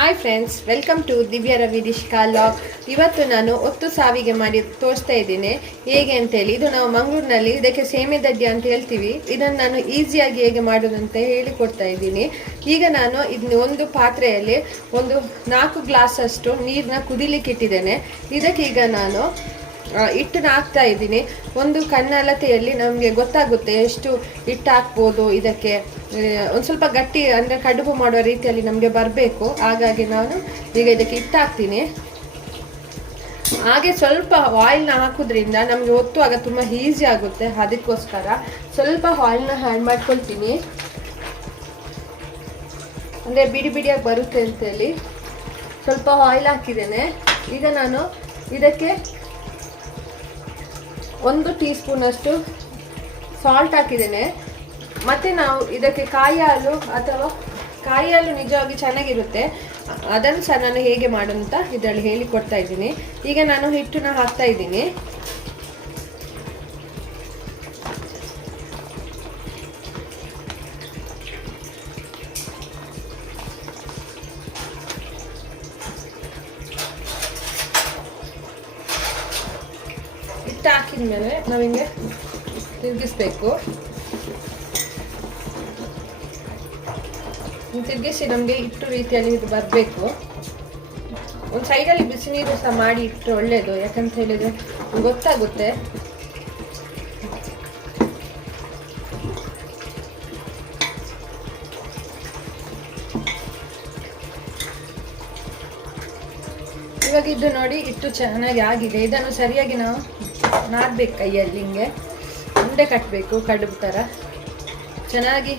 Hi friends, welcome to ದಿವ್ಯ Ravi ದಿಶಿಕಾ log. ಇವತ್ತು ನಾನು ಒತ್ತು ಸಾವಿಗೆ ಮಾಡಿ ತೋರಿಸ್ತಾ ಇದ್ದೀನಿ ಹೇಗೆ ಅಂತೇಳಿ. ಇದು ನಾವು ಮಂಗಳೂರಿನಲ್ಲಿ ಇದಕ್ಕೆ ಸೇಮೆ ದಡ್ಡಿ ಅಂತ ಹೇಳ್ತೀವಿ. ಇದನ್ನು ನಾನು ಈಸಿಯಾಗಿ ಹೇಗೆ ಮಾಡೋದು ಅಂತ ಹೇಳಿಕೊಡ್ತಾ ಇದ್ದೀನಿ. ಈಗ ನಾನು ಇದನ್ನ ಒಂದು ಪಾತ್ರೆಯಲ್ಲಿ ಒಂದು 4 ಗ್ಲಾಸ್ ಅಷ್ಟು ನೀರನ್ನ ಕುದಿಲಿಕ್ಕೆ ಇಟ್ಟಿದ್ದೇನೆ. ಇದಕ್ಕೆ ಈಗ ನಾನು ಹಿಟ್ಟನ್ನ ಹಾಕ್ತಾ ಇದ್ದೀನಿ. ಒಂದು ಕಣ್ಣಲತೆಯಲ್ಲಿ ನಮಗೆ ಗೊತ್ತಾಗುತ್ತೆ ಎಷ್ಟು ಹಿಟ್ಟು ಹಾಕ್ಬೋದು. ಇದಕ್ಕೆ ಒಂದು ಸ್ವಲ್ಪ ಗಟ್ಟಿ ಅಂದರೆ ಕಡುಬು ಮಾಡೋ ರೀತಿಯಲ್ಲಿ ನಮಗೆ ಬರಬೇಕು. ಹಾಗಾಗಿ ನಾನು ಈಗ ಇದಕ್ಕೆ ಹಿಟ್ಟು ಹಾಕ್ತೀನಿ. ಹಾಗೆ ಸ್ವಲ್ಪ ಆಯಿಲ್ನ ಹಾಕೋದ್ರಿಂದ ನಮಗೆ ಒತ್ತುವಾಗ ತುಂಬ ಈಸಿ ಆಗುತ್ತೆ. ಅದಕ್ಕೋಸ್ಕರ ಸ್ವಲ್ಪ ಆಯಿಲ್ನ ಆ್ಯಡ್ ಮಾಡ್ಕೊಳ್ತೀನಿ, ಅಂದರೆ ಬಿಡಿ ಬಿಡಿಯಾಗಿ ಬರುತ್ತೆ ಅಂತೇಳಿ ಸ್ವಲ್ಪ ಆಯಿಲ್ ಹಾಕಿದ್ದೇನೆ. ಈಗ ನಾನು ಇದಕ್ಕೆ 1 ಟೀ ಸ್ಪೂನ್ ಅಷ್ಟು ಸಾಲ್ಟ್ ಹಾಕಿದ್ದೇನೆ. ಮತ್ತು ನಾವು ಇದಕ್ಕೆ ಕಾಯಿ ಹಾಲು ನಿಜವಾಗಿ ಚೆನ್ನಾಗಿರುತ್ತೆ. ಅದನ್ನು ಸಹ ನಾನು ಹೇಗೆ ಮಾಡೋಂತ ಇದರಲ್ಲಿ ಹೇಳಿಕೊಡ್ತಾ ಇದ್ದೀನಿ. ಈಗ ನಾನು ಹಿಟ್ಟನ್ನ ಹಾಕ್ತಾ ಇದ್ದೀನಿ. ಹಿಟ್ಟು ಹಾಕಿದ್ಮೇಲೆ ನಾವು ಹಿಂಗೆ ತಿರುಗಿಸ್ಬೇಕು. ತಿರುಗಿಸಿ ನಮಗೆ ಹಿಟ್ಟು ರೀತಿಯಲ್ಲಿ ಇದು ಬರಬೇಕು. ಒಂದು ಸೈಡಲ್ಲಿ ಬಿಸಿ ನೀರು ಸಹ ಮಾಡಿ ಇಟ್ಟರೆ ಒಳ್ಳೆಯದು, ಯಾಕಂತ ಹೇಳಿದರೆ ಗೊತ್ತಾಗುತ್ತೆ. ಇವಾಗ ಇದು ನೋಡಿ ಹಿಟ್ಟು ಚೆನ್ನಾಗಿ ಆಗಿದೆ. ಇದನ್ನು ಸರಿಯಾಗಿ ನಾವು ನಾದಬೇಕು ಕೈಯಲ್ಲಿ, ಹಿಂಗೆ ಉಂಡೆ ಕಟ್ಟಬೇಕು. ಕಡುಬು ಥರ ಚೆನ್ನಾಗಿ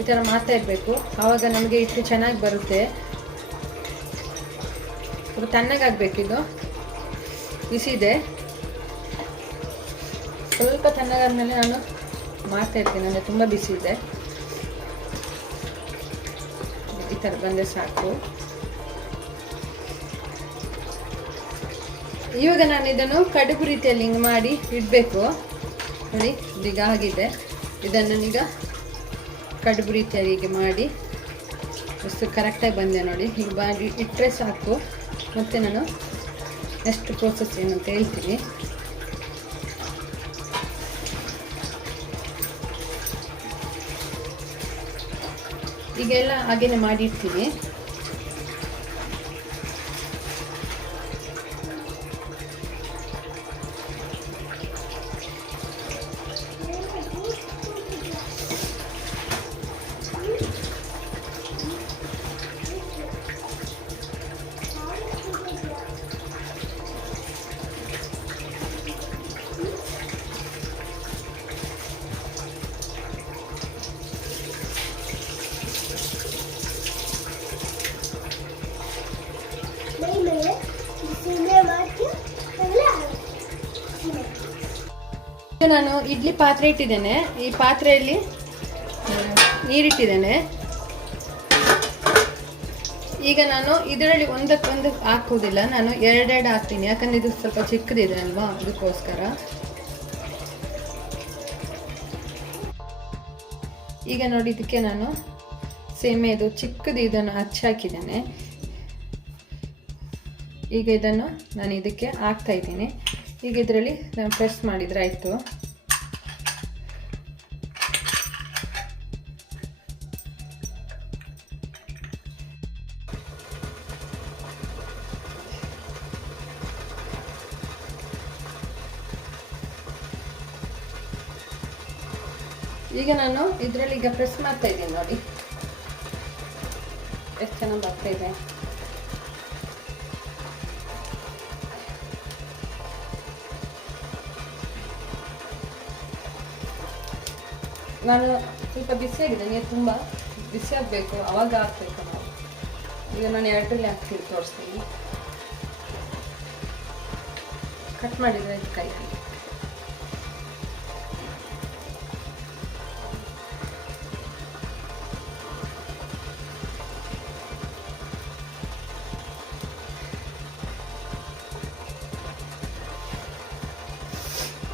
ಈ ಥರ ಮಾಡ್ತಾ ಇರಬೇಕು. ಆವಾಗ ನಮಗೆ ಹಿಟ್ಟು ಚೆನ್ನಾಗಿ ಬರುತ್ತೆ. ಸ್ವಲ್ಪ ತಣ್ಣಗಾಗಬೇಕು. ಇದು ಬಿಸಿ ಇದೆ, ಸ್ವಲ್ಪ ತಣ್ಣಗಾದ್ಮೇಲೆ ನಾನು ಮಾಡ್ತಾ ಇರ್ತೀನಿ. ಅಂದರೆ ತುಂಬ ಬಿಸಿ ಇದೆ. ಈ ಥರ ಬಂದರೆ ಸಾಕು. ಇವಾಗ ನಾನು ಇದನ್ನು ಕಡುಬು ರೀತಿಯಲ್ಲಿ ಹಿಂಗೆ ಮಾಡಿ ಇಡಬೇಕು. ನೋಡಿ ಈಗ ಆಗಿದೆ. ಇದನ್ನು ಈಗ ಕಡುಬು ರೀತಿಯಾಗಿ ಹೀಗೆ ಮಾಡಿ ಎಷ್ಟು ಕರೆಕ್ಟಾಗಿ ಬಂದೆ ನೋಡಿ. ಹೀಗೆ ಮಾಡಿ ಇಟ್ಟರೆ ಸಾಕು. ಮತ್ತು ನಾನು ನೆಕ್ಸ್ಟ್ ಪ್ರೋಸೆಸ್ ಏನಂತ ಹೇಳ್ತೀನಿ. ಈಗೆಲ್ಲ ಹಾಗೇನೆ ಮಾಡಿ ಇಡ್ತೀನಿ. ನಾನು ಇಡ್ಲಿ ಪಾತ್ರೆ ಇಟ್ಟಿದ್ದೇನೆ. ಈ ಪಾತ್ರೆಯಲ್ಲಿ ನೀರಿಟ್ಟಿದ್ದೇನೆ. ಈಗ ನಾನು ಇದರಲ್ಲಿ ಒಂದಕ್ಕೊಂದು ಹಾಕುವುದಿಲ್ಲ, ನಾನು ಎರಡೆರಡು ಹಾಕ್ತೀನಿ. ಯಾಕಂದರೆ ಇದು ಸ್ವಲ್ಪ ಚಿಕ್ಕದಿದೆ ಅಲ್ವಾ, ಅದಕ್ಕೋಸ್ಕರ. ಈಗ ನೋಡಿ ಇದಕ್ಕೆ ನಾನು ಸೇಮೆದು ಚಿಕ್ಕದು ಇದನ್ನು ಹಚ್ಚಾಕಿದ್ದೇನೆ. ಈಗ ಇದನ್ನು ನಾನು ಇದಕ್ಕೆ ಹಾಕ್ತಾ ಇದ್ದೀನಿ. ಈಗ ಇದರಲ್ಲಿ ನಾನು ಪ್ರೆಸ್ ಮಾಡಿದರೆ ಆಯಿತು. ಈಗ ನಾನು ಇದರಲ್ಲಿ ಈಗ ಪ್ರೆಸ್ ಮಾಡ್ತಾ ಇದ್ದೀನಿ. ನೋಡಿ ಎಷ್ಟು ಚೆನ್ನಾಗಿ ಬರ್ತಾ ಇದೆ. ನಾನು ಸ್ವಲ್ಪ ಬಿಸಿಯಾಗಿದೆ, ನೀರು ತುಂಬ ಬಿಸಿ ಆಗಬೇಕು, ಆವಾಗ ಹಾಕ್ಬೇಕು ನಾವು. ಈಗ ನಾನು 2ರಲ್ಲಿ ಹಾಕ್ತೀನಿ, ತೋರಿಸ್ತೀನಿ. ಕಟ್ ಮಾಡಿದರೆ ಇದು ಕೈ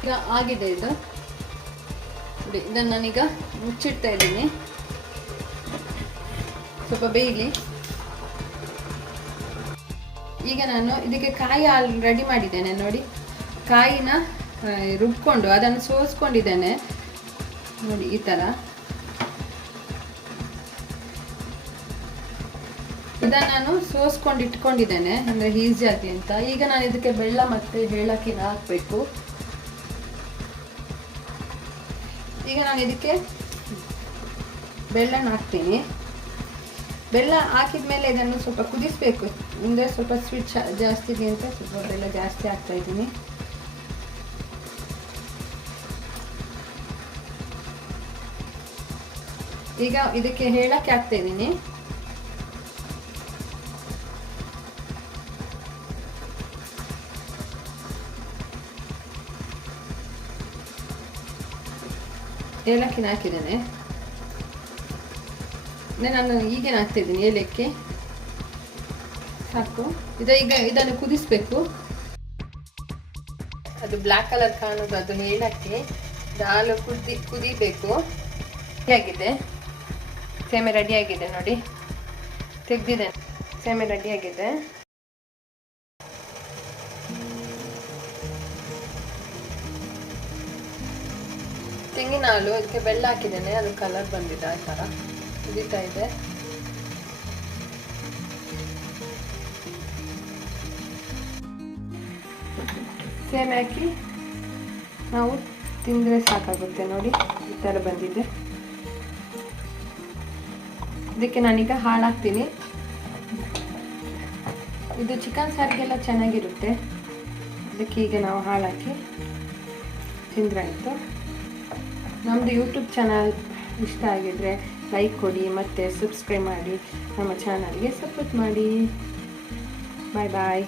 ಈಗ ಆಗಿದೆ. ಇದು ಇದನ್ನು ನಾನೀಗ ಮುಚ್ಚಿಡ್ತಾ ಇದ್ದೀನಿ, ಸ್ವಲ್ಪ ಬೇಯಲಿ. ಈಗ ನಾನು ಇದಕ್ಕೆ ಕಾಯಿ ರೆಡಿ ಮಾಡಿದ್ದೇನೆ ನೋಡಿ. ಕಾಯಿನ ರುಬ್ಕೊಂಡು ಅದನ್ನು ಸೋಸ್ಕೊಂಡಿದ್ದೇನೆ ನೋಡಿ, ಈ ಥರ. ಇದನ್ನು ನಾನು ಸೋಸ್ಕೊಂಡು ಇಟ್ಕೊಂಡಿದ್ದೇನೆ ಅಂದರೆ ಈಸಿ ಆಗಲಿ ಅಂತ. ಈಗ ನಾನು ಇದಕ್ಕೆ ಬೆಲ್ಲ ಮತ್ತು ಏಲಕ್ಕಿನ ಹಾಕಬೇಕು. ಈಗ ನಾನು ಇದಕ್ಕೆ ಬೆಲ್ಲನ ಹಾಕ್ತೀನಿ. ಬೆಲ್ಲ ಹಾಕಿದ ಮೇಲೆ ಇದನ್ನು ಸ್ವಲ್ಪ ಕುದಿಸಬೇಕು. ಅಂದರೆ ಸ್ವಲ್ಪ ಸ್ವೀಟ್ ಜಾಸ್ತಿ ಇದೆ ಅಂತ ಸ್ವಲ್ಪ ಬೆಲ್ಲ ಜಾಸ್ತಿ ಹಾಕ್ತಾ ಇದ್ದೀನಿ. ಈಗ ಇದಕ್ಕೆ ಏಲಕ್ಕಿ ಹಾಕ್ತಾ ಇದ್ದೀನಿ. ಏಲಕ್ಕಿನ ಹಾಕಿದ್ದೇನೆ. ನಾನು ಈಗೇನು ಹಾಕ್ತಾ ಇದ್ದೀನಿ ಏಲಕ್ಕಿ ಸಾಕು. ಈಗ ಇದನ್ನು ಕುದಿಸ್ಬೇಕು. ಅದು ಬ್ಲ್ಯಾಕ್ ಕಲರ್ ಕಾಣೋದು ಅದು ಏಲಕ್ಕಿ. ಹಾಲು ಕುದಿಬೇಕು. ರೆಡಿಯಾಗಿದೆ, ಸೇಮೆ ರೆಡಿಯಾಗಿದೆ ನೋಡಿ, ತೆಗ್ದಿದೆ. ಸೇಮೆ ರೆಡಿಯಾಗಿದೆ. ತೆಂಗಿನ ಹಾಲು, ಇದಕ್ಕೆ ಬೆಲ್ಲ ಹಾಕಿದ್ದೇನೆ, ಅದು ಕಲರ್ ಬಂದಿದೆ, ಆ ಥರ ಕುದೀತಾ ಇದೆ. ಸೇಮೆ ಹಾಕಿ ನಾವು ತಿಂದರೆ ಸಾಕಾಗುತ್ತೆ ನೋಡಿ, ಈ ಥರ ಬಂದಿದೆ. ಇದಕ್ಕೆ ನಾನೀಗ ಹಾಲು ಹಾಕ್ತೀನಿ. ಇದು ಚಿಕನ್ ಸಾರಿಗೆಲ್ಲ ಚೆನ್ನಾಗಿರುತ್ತೆ. ಇದಕ್ಕೆ ಈಗ ನಾವು ಹಾಲು ಹಾಕಿ ತಿಂದರೆ ಆಯಿತು. ನಮ್ಮದು ಯೂಟ್ಯೂಬ್ ಚಾನಲ್ ಇಷ್ಟ ಆಗಿದರೆ ಲೈಕ್ ಕೊಡಿ ಮತ್ತು ಸಬ್ಸ್ಕ್ರೈಬ್ ಮಾಡಿ, ನಮ್ಮ ಚಾನಲ್ಗೆ ಸಪೋರ್ಟ್ ಮಾಡಿ. ಬಾಯ್ ಬಾಯ್.